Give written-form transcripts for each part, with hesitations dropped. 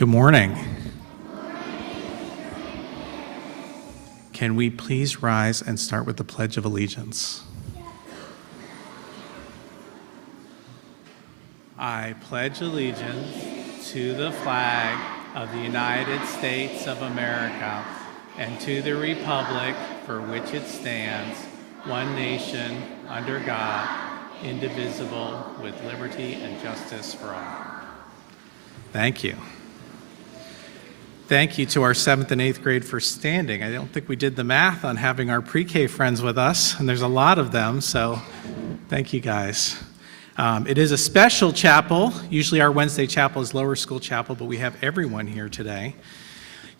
Good morning. Can we please rise and start with the Pledge of Allegiance? I pledge allegiance to the flag of the United States of America and to the republic for which it stands, one nation, under God, indivisible, with liberty and justice for all. Thank you. Thank you to our 7th and 8th grade for standing. I don't think we did the math on having our pre-K friends with us, and there's a lot of them, so thank you guys. It is a special chapel. Usually our Wednesday chapel is lower school chapel, but we have everyone here today.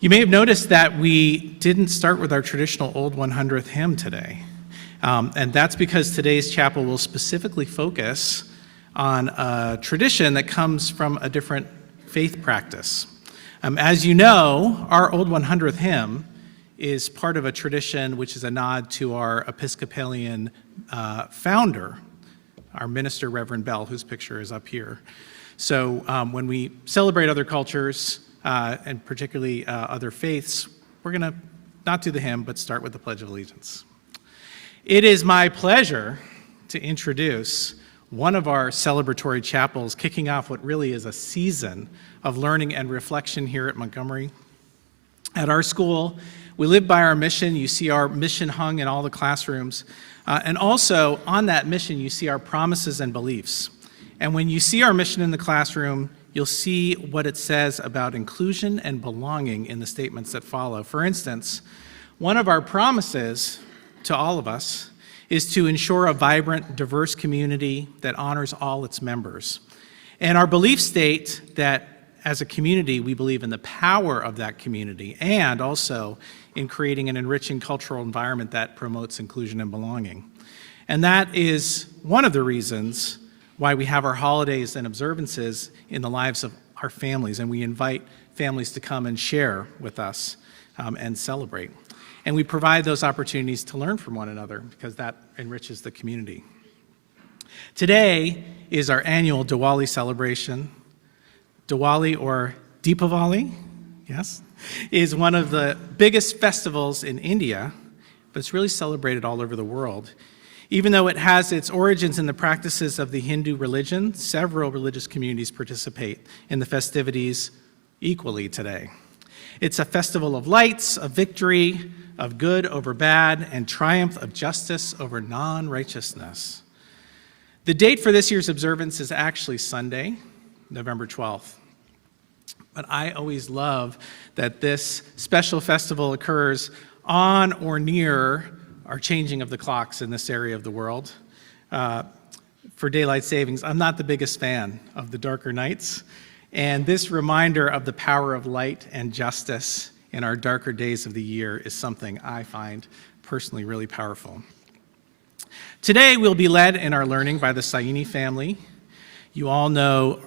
You may have noticed that we didn't start with our traditional Old 100th hymn today, and that's because today's chapel will specifically focus on a tradition that comes from a different faith practice. As you know, our Old 100th hymn is part of a tradition which is a nod to our Episcopalian founder, our minister, Reverend Bell, whose picture is up here. So when we celebrate other cultures, and particularly other faiths, we're going to not do the hymn, but start with the Pledge of Allegiance. It is my pleasure to introduce one of our celebratory chapels, kicking off what really is a season of learning and reflection here at Montgomery. At our school, we live by our mission. You see our mission hung in all the classrooms. And also, on that mission, you see our promises and beliefs. And when you see our mission in the classroom, you'll see what it says about inclusion and belonging in the statements that follow. For instance, one of our promises to all of us is to ensure a vibrant, diverse community that honors all its members. And our beliefs state that as a community, we believe in the power of that community and also in creating an enriching cultural environment that promotes inclusion and belonging. And that is one of the reasons why we have our holidays and observances in the lives of our families, and we invite families to come and share with us and celebrate. And we provide those opportunities to learn from one another because that enriches the community. Today is our annual Diwali celebration. Diwali, or Deepavali, yes, is one of the biggest festivals in India, but it's really celebrated all over the world. Even though it has its origins in the practices of the Hindu religion, several religious communities participate in the festivities equally today. It's a festival of lights, of victory, of good over bad, and triumph of justice over non-righteousness. The date for this year's observance is actually Sunday, November 12th. But I always love that this special festival occurs on or near our changing of the clocks in this area of the world. For daylight savings, I'm not the biggest fan of the darker nights, and this reminder of the power of light and justice in our darker days of the year is something I find personally really powerful. Today, we'll be led in our learning by the Sanini family. You all know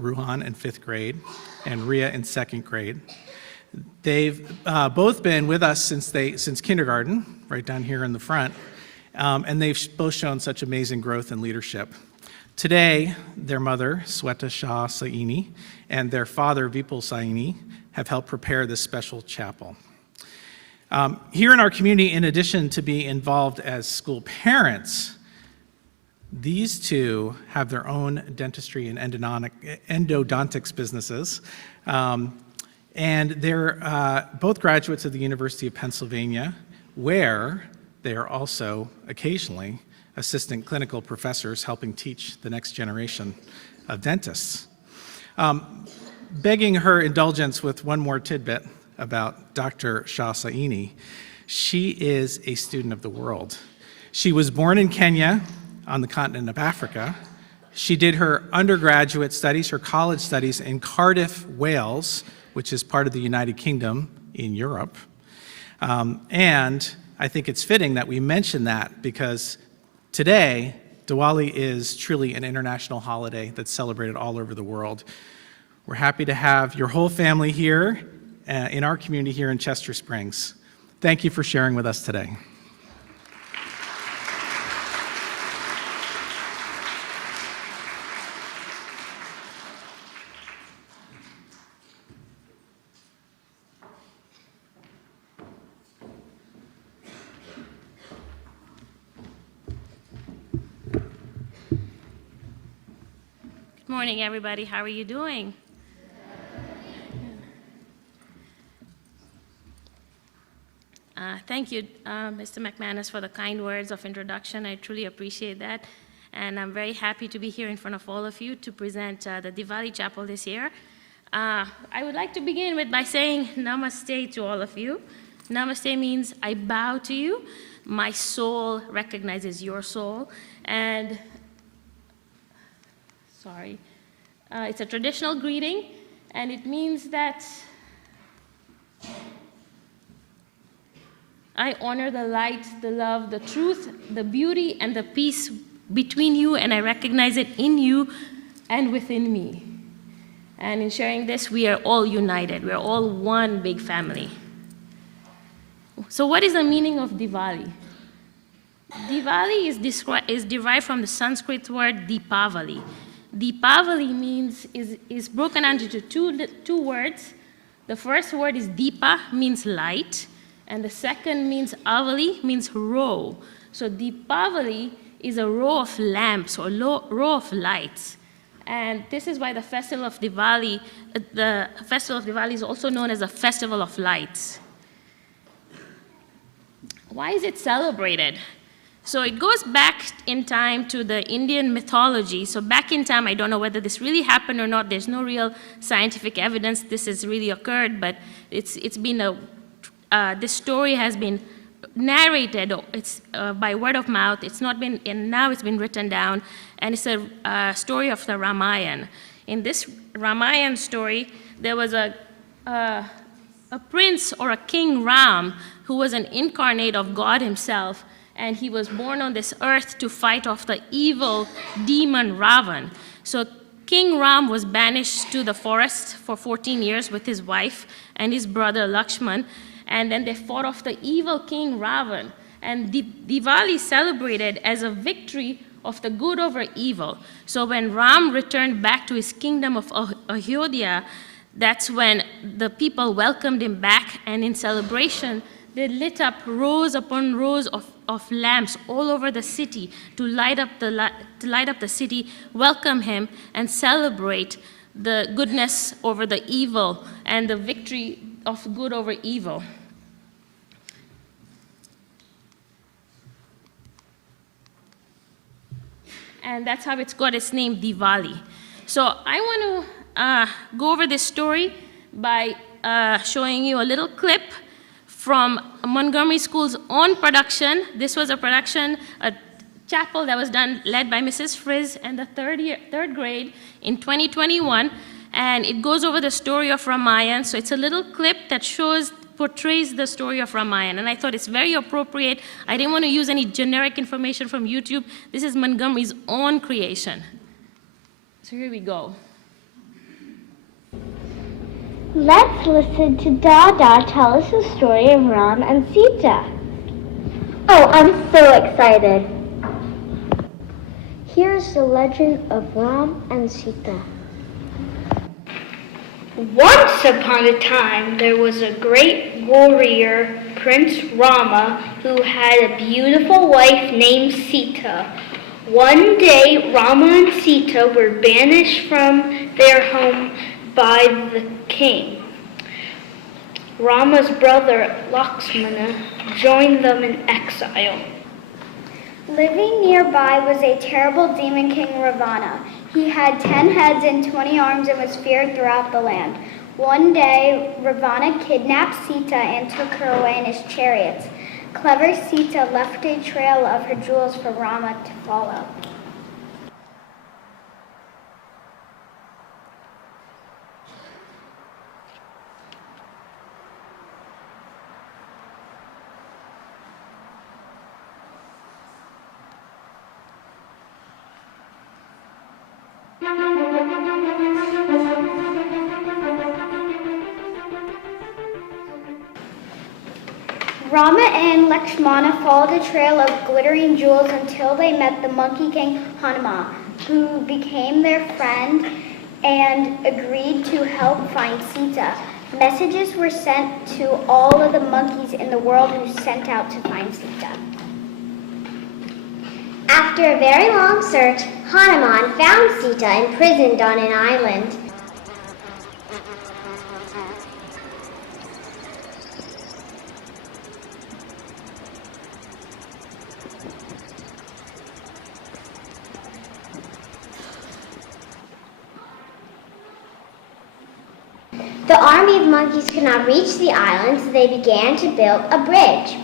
Ruhan in 5th grade and Ria in 2nd grade. They've both been with us since kindergarten, right down here in the front, and they've both shown such amazing growth and leadership. Today, their mother, Sweta Shah Saini, and their father, Vipul Saini, have helped prepare this special chapel. Here in our community, in addition to being involved as school parents, these two have their own dentistry and endodontics businesses, and they're both graduates of the University of Pennsylvania, where they are also occasionally assistant clinical professors helping teach the next generation of dentists. Begging her indulgence with one more tidbit about Dr. Shah Saini, she is a student of the world. She was born in Kenya, on the continent of Africa. She did her undergraduate studies, her college studies in Cardiff, Wales, which is part of the United Kingdom in Europe. And I think it's fitting that we mention that because today, Diwali is truly an international holiday that's celebrated all over the world. We're happy to have your whole family here in our community here in Chester Springs. Thank you for sharing with us today. Morning, everybody. How are you doing? Thank you, Mr. McManus, for the kind words of introduction. I truly appreciate that. And I'm very happy to be here in front of all of you to present the Diwali Chapel this year. I would like to begin by saying namaste to all of you. Namaste means I bow to you. My soul recognizes your soul. And it's a traditional greeting, and it means that I honor the light, the love, the truth, the beauty, and the peace between you, and I recognize it in you and within me. And in sharing this, we are all united. We are all one big family. So what is the meaning of Diwali? Diwali is derived from the Sanskrit word Deepavali. Deepavali is broken down into two words. The first word is Deepa, means light, and the second means Avali, means row. So Deepavali is a row of lamps or row of lights. And this is why the festival of Diwali is also known as a festival of lights. Why is it celebrated? So it goes back in time to the Indian mythology. So back in time, I don't know whether this really happened or not. There's no real scientific evidence this has really occurred, but this story has been narrated. It's by word of mouth. It's not been, and now it's been written down, and it's a story of the Ramayana. In this Ramayana story, there was a prince or a king Ram who was an incarnate of God himself, and he was born on this earth to fight off the evil demon Ravan. So King Ram was banished to the forest for 14 years with his wife and his brother Lakshman, and then they fought off the evil king Ravan. And Diwali celebrated as a victory of the good over evil. So when Ram returned back to his kingdom of Ayodhya, that's when the people welcomed him back, and in celebration, they lit up rows upon rows of lamps all over the city to light up the city, welcome him, and celebrate the goodness over the evil and the victory of good over evil. And that's how it's got its name, Diwali. So I want to go over this story by showing you a little clip from Montgomery School's own production. This was a production, a chapel that was led by Mrs. Frizz and the third grade in 2021, and it goes over the story of Ramayana. So it's a little clip that portrays the story of Ramayana, and I thought it's very appropriate. I didn't want to use any generic information from YouTube. This is Montgomery's own creation. So here we go. Let's listen to Dada tell us the story of Ram and Sita. Oh, I'm so excited. Here's the legend of Ram and Sita. Once upon a time, there was a great warrior, Prince Rama, who had a beautiful wife named Sita. One day, Rama and Sita were banished from their home by the king. Rama's brother Lakshmana joined them in exile. Living nearby was a terrible demon king Ravana. He had 10 heads and 20 arms and was feared throughout the land. One day, Ravana kidnapped Sita and took her away in his chariots. Clever Sita left a trail of her jewels for Rama to follow. Rama and Lakshmana followed a trail of glittering jewels until they met the Monkey King Hanuman, who became their friend and agreed to help find Sita. Messages were sent to all of the monkeys in the world who sent out to find Sita. After a very long search, Hanuman found Sita imprisoned on an island. The army of monkeys could not reach the island, so they began to build a bridge.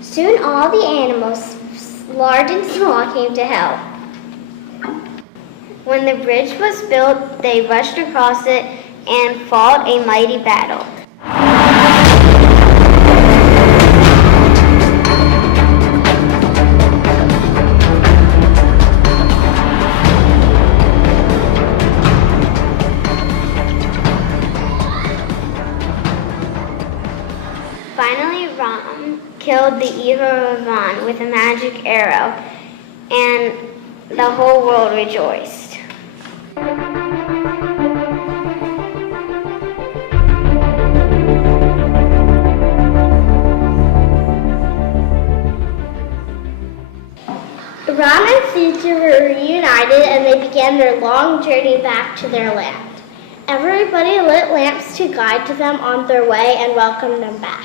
Soon all the animals, large and small, came to help. When the bridge was built, they rushed across it and fought a mighty battle. Finally, Ram killed the evil Ravan with a magic arrow, and the whole world rejoiced. Ram and Sita were reunited and they began their long journey back to their land. Everybody lit lamps to guide them on their way and welcome them back.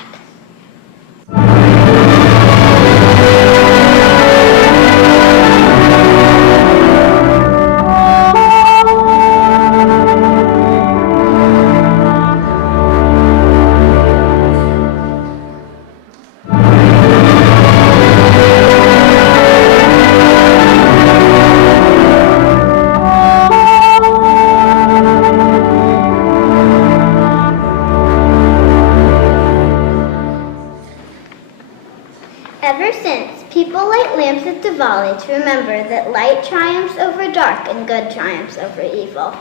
Ever since, people light lamps at Diwali to remember that light triumphs over dark and good triumphs over evil.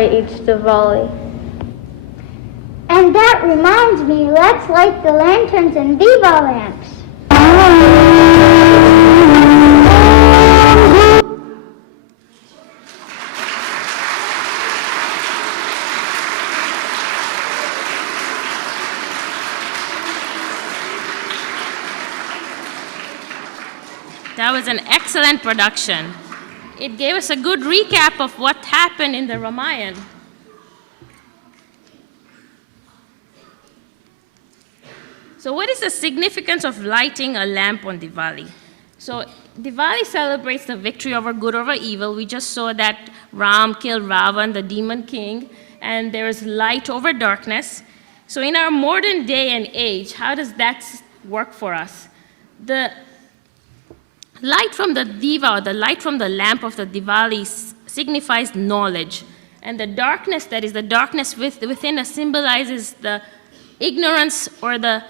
Each Diwali. And that reminds me, let's light the lanterns and Diva lamps. That was an excellent production. It gave us a good recap of what happened in the Ramayana. So what is the significance of lighting a lamp on Diwali? So Diwali celebrates the victory over good over evil. We just saw that Ram killed Ravan, the demon king, and there is light over darkness. So in our modern day and age, how does that work for us? The light from the diva, or the light from the lamp of the Diwali, signifies knowledge. And the darkness, that is the darkness within us, symbolizes the ignorance or the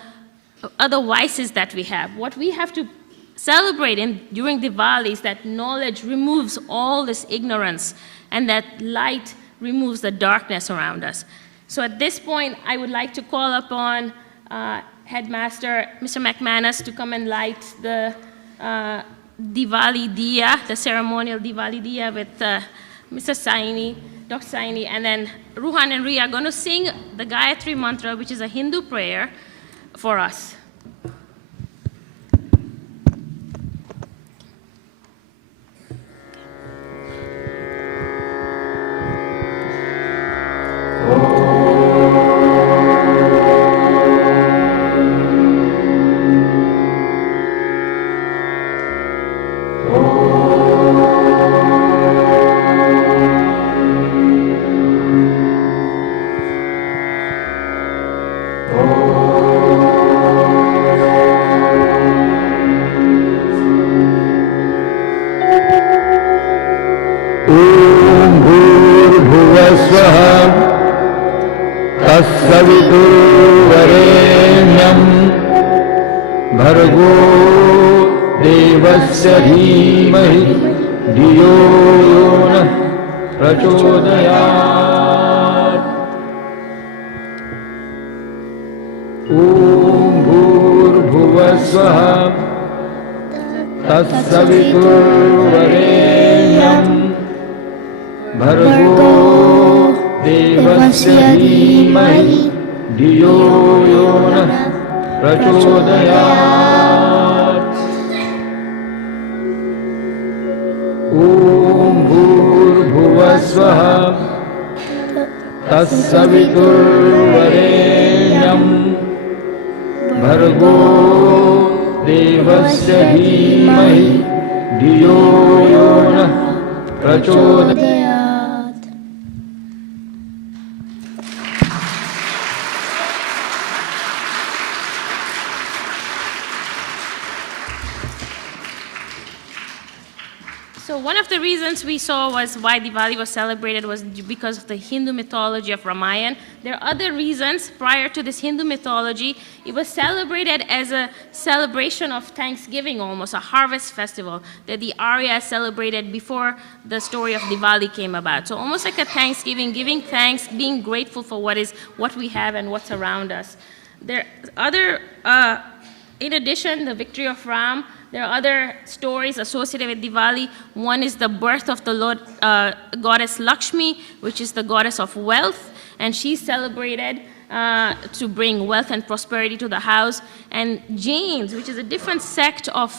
other vices that we have. What we have to celebrate during Diwali is that knowledge removes all this ignorance, and that light removes the darkness around us. So at this point, I would like to call upon Headmaster Mr. McManus to come and light the Diwali Diya, the ceremonial Diwali Diya with Mr. Saini, Dr. Saini, and then Ruhan and Ria are going to sing the Gayatri Mantra, which is a Hindu prayer, for us. तत्सवितुर्वरेण्यं भर्गो देवस्य धीमहि धियो यो नः प्रचोदयात्। ॐ भूर्भुवः स्वः तत्सवितुर्वरेण्यं भर्गो देवस्य धीमहि धियो यो नः प्रचोदयात्। ॐ भूर्भुवः स्वः तत्सवितुर्वरेण्यं भर्गो देवस्य धीमहि धियो यो नः प्रचोदयात्। So one of the reasons we saw was why Diwali was celebrated was because of the Hindu mythology of Ramayana. There are other reasons. Prior to this Hindu mythology, it was celebrated as a celebration of Thanksgiving, almost a harvest festival that the Arya celebrated before the story of Diwali came about. So almost like a Thanksgiving, giving thanks, being grateful for what we have and what's around us. There are other, in addition, the victory of Ram. There are other stories associated with Diwali. One is the birth of the Lord, goddess Lakshmi, which is the goddess of wealth, and she's celebrated to bring wealth and prosperity to the house. And Jains, which is a different sect of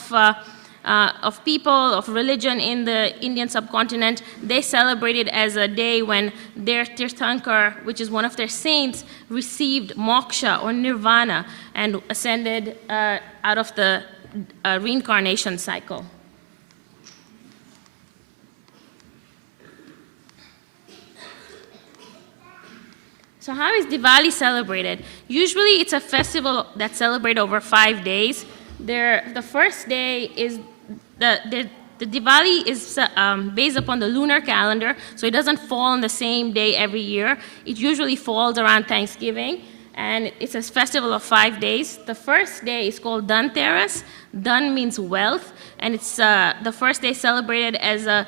people, of religion in the Indian subcontinent, they celebrate it as a day when their Tirthankar, which is one of their saints, received moksha or nirvana and ascended out of the reincarnation cycle. So how is Diwali celebrated? Usually it's a festival that's celebrated over 5 days. The first day is the Diwali is based upon the lunar calendar, so it doesn't fall on the same day every year. It usually falls around Thanksgiving, and it's a festival of 5 days. The first day is called Dhanteras. Dhan means wealth, and it's the first day celebrated as a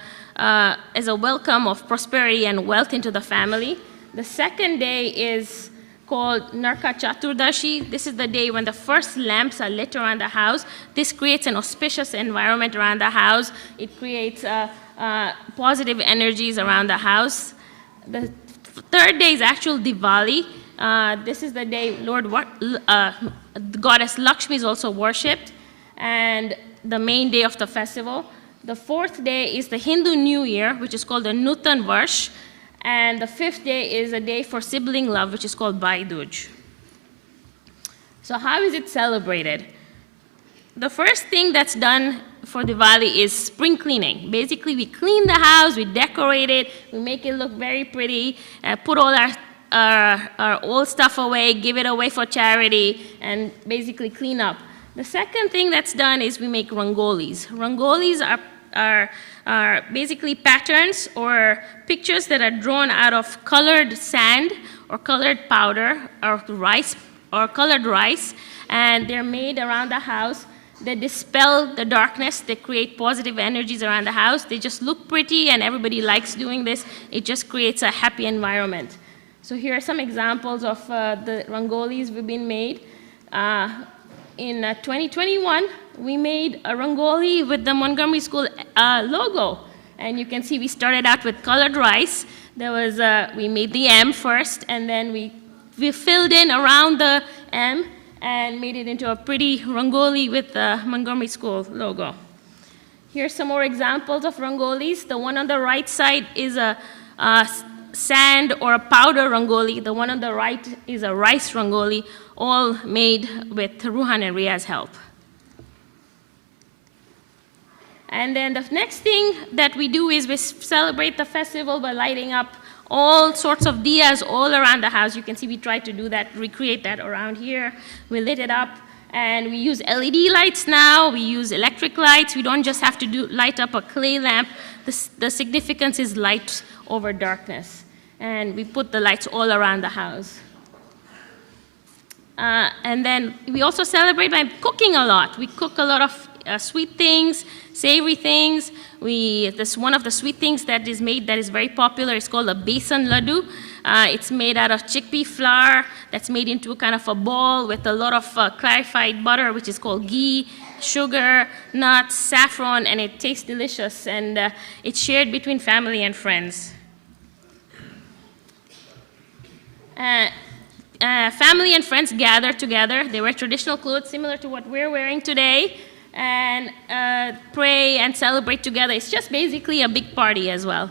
welcome of prosperity and wealth into the family. The second day is called Narka Chaturdashi. This is the day when the first lamps are lit around the house. This creates an auspicious environment around the house. It creates positive energies around the house. The third day is actual Diwali. This is the day the goddess Lakshmi is also worshipped, and the main day of the festival. The fourth day is the Hindu New Year, which is called the Nutan Varsh, and the fifth day is a day for sibling love, which is called Bhai Dooj. So how is it celebrated? The first thing that's done for Diwali is spring cleaning. Basically, we clean the house, we decorate it, we make it look very pretty, put all our old stuff away, give it away for charity, and basically clean up. The second thing that's done is we make rangolis. Rangolis are basically patterns or pictures that are drawn out of colored sand or colored powder or rice or colored rice, and they're made around the house. They dispel the darkness. They create positive energies around the house. They just look pretty, and everybody likes doing this. It just creates a happy environment. So here are some examples of the rangolis we've been made. In 2021, we made a rangoli with the Montgomery School logo. And you can see we started out with colored rice. We made the M first, and then we filled in around the M and made it into a pretty rangoli with the Montgomery School logo. Here's some more examples of rangolis. The one on the right side is a sand or a powder rangoli. The one on the right is a rice rangoli, all made with Ruhan and Ria's help. And then the next thing that we do is we celebrate the festival by lighting up all sorts of diyas all around the house. You can see we tried to do that, recreate that around here. We lit it up, and we use LED lights now. We use electric lights. We don't just have to light up a clay lamp. The significance is light over darkness. And we put the lights all around the house. And then we also celebrate by cooking a lot. We cook a lot of sweet things, savory things. One of the sweet things that is made that is very popular is called a besan laddu. It's made out of chickpea flour that's made into a kind of a ball with a lot of clarified butter, which is called ghee, sugar, nuts, saffron, and it tastes delicious. And it's shared between family and friends. Family and friends gather together. They wear traditional clothes similar to what we're wearing today, and pray and celebrate together. It's just basically a big party as well.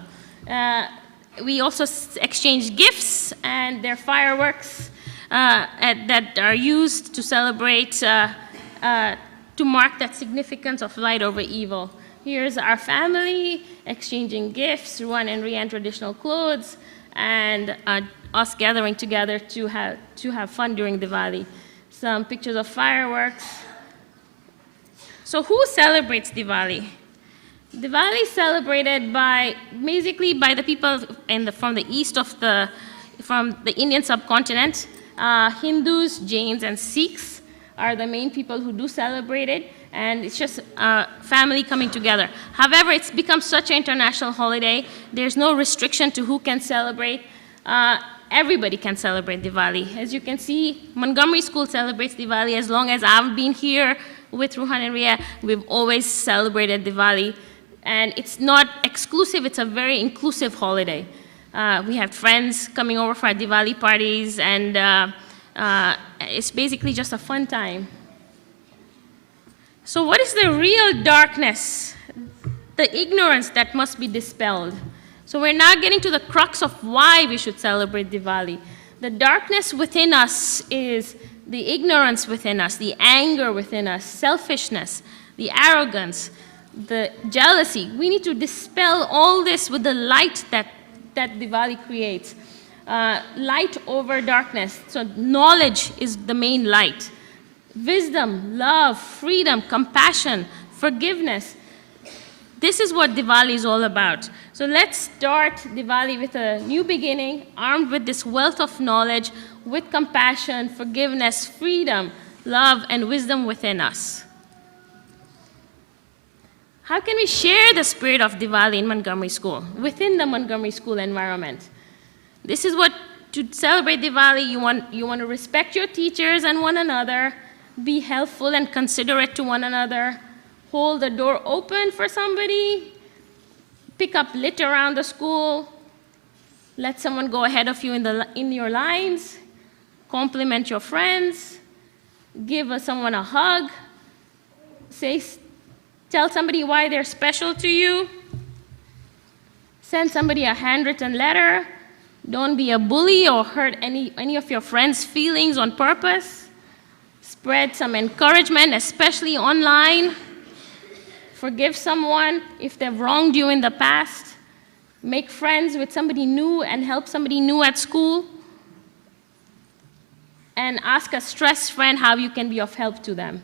We also exchange gifts, and there are fireworks that are used to celebrate, to mark that significance of light over evil. Here's our family exchanging gifts, Ruan and Rian traditional clothes, and us gathering together to have fun during Diwali. Some pictures of fireworks. So who celebrates Diwali? Diwali is celebrated basically by the people from the east from the Indian subcontinent. Hindus, Jains, and Sikhs are the main people who do celebrate it, and it's just family coming together. However, it's become such an international holiday. There's no restriction to who can celebrate. Everybody can celebrate Diwali. As you can see, Montgomery School celebrates Diwali. As long as I've been here with Ruhan and Ria, we've always celebrated Diwali. And it's not exclusive, it's a very inclusive holiday. We have friends coming over for our Diwali parties, and it's basically just a fun time. So what is the real darkness, the ignorance that must be dispelled? So we're now getting to the crux of why we should celebrate Diwali. The darkness within us is the ignorance within us, the anger within us, selfishness, the arrogance, the jealousy. We need to dispel all this with the light that Diwali creates. Light over darkness. So knowledge is the main light. Wisdom, love, freedom, compassion, forgiveness. This is what Diwali is all about. So let's start Diwali with a new beginning, armed with this wealth of knowledge, with compassion, forgiveness, freedom, love, and wisdom within us. How can we share the spirit of Diwali in Montgomery School, within the Montgomery School environment? This is what, to celebrate Diwali, you want to respect your teachers and one another, be helpful and considerate to one another, hold the door open for somebody, pick up litter around the school, let someone go ahead of you in your lines, compliment your friends, give someone a hug, tell somebody why they're special to you, send somebody a handwritten letter, don't be a bully or hurt any of your friends' feelings on purpose, spread some encouragement, especially online. Forgive someone if they've wronged you in the past. Make friends with somebody new and help somebody new at school. And ask a stressed friend how you can be of help to them.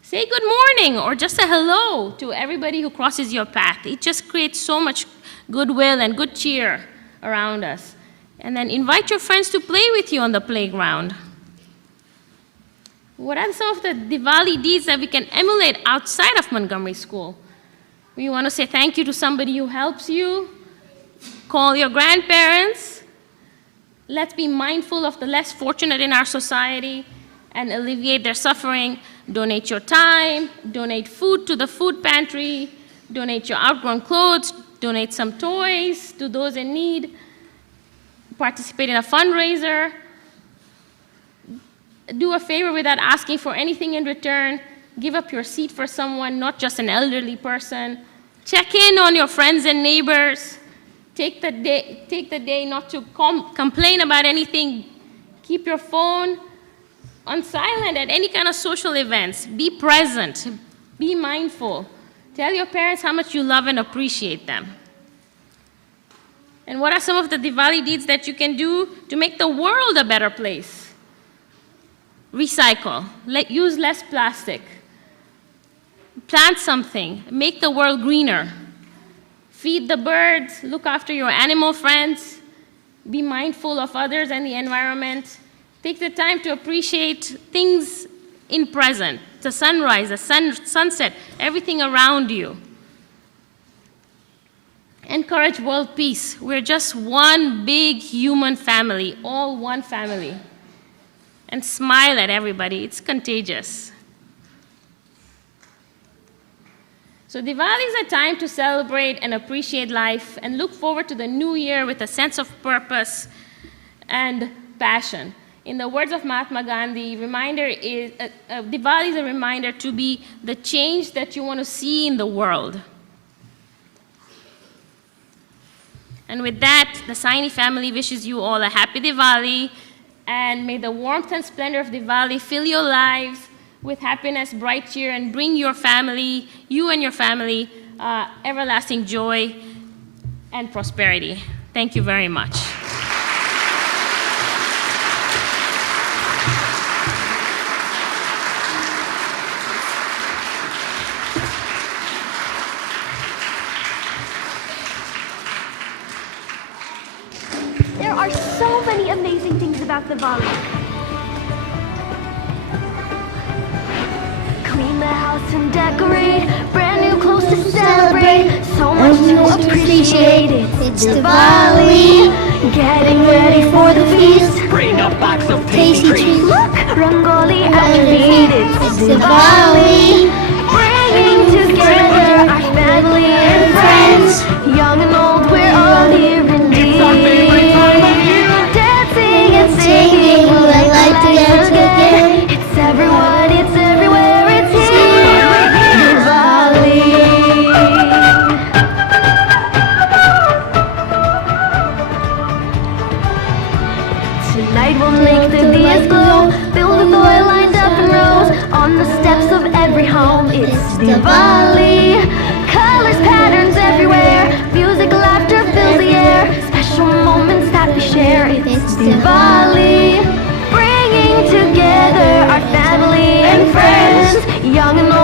Say good morning or just a hello to everybody who crosses your path. It just creates so much goodwill and good cheer around us. And then invite your friends to play with you on the playground. What are some of the Diwali deeds that we can emulate outside of Montgomery School? We want to say thank you to somebody who helps you. Call your grandparents. Let's be mindful of the less fortunate in our society and alleviate their suffering. Donate your time. Donate food to the food pantry. Donate your outgrown clothes. Donate some toys to those in need. Participate in a fundraiser. Do a favor without asking for anything in return. Give up your seat for someone, not just an elderly person. Check in on your friends and neighbors. Take the day not to complain about anything. Keep your phone on silent at any kind of social events. Be present. Be mindful. Tell your parents how much you love and appreciate them. And what are some of the Diwali deeds that you can do to make the world a better place? Recycle, use less plastic, plant something, make the world greener, feed the birds, look after your animal friends, be mindful of others and the environment, Take the time to appreciate things in present, the sunrise, the sunset, everything around you. Encourage world peace. We're just one big human family, all one family. And smile at everybody. It's contagious. So Diwali is a time to celebrate and appreciate life and look forward to the new year with a sense of purpose and passion. In the words of Mahatma Gandhi, Diwali is a reminder to be the change that you want to see in the world. And with that, the Sanini family wishes you all a happy Diwali, and may the warmth and splendor of Diwali fill your lives with happiness, bright cheer, and bring your family, you and your family, everlasting joy and prosperity. Thank you very much. There are so many amazing things about Diwali. Clean the house and decorate, brand new clothes to celebrate, so much to appreciate. It's Diwali, getting ready for the feast. Bring a box of Tasty treats, look, Rangoli activated. It's Diwali, bringing together our family and friends. Young and old, we're all here indeed. It's our favorite time of year. Dancing and singing, we like to dance again. It's everyone, it's everywhere, it's here. Diwali. Tonight we'll make the diyas glow, filled with oil lined up in rows. On the steps of every home, it's Diwali. Colors, patterns everywhere, music, laughter fills the air. Special moments that we share, it's Diwali. Bringing together our family and friends, young and old.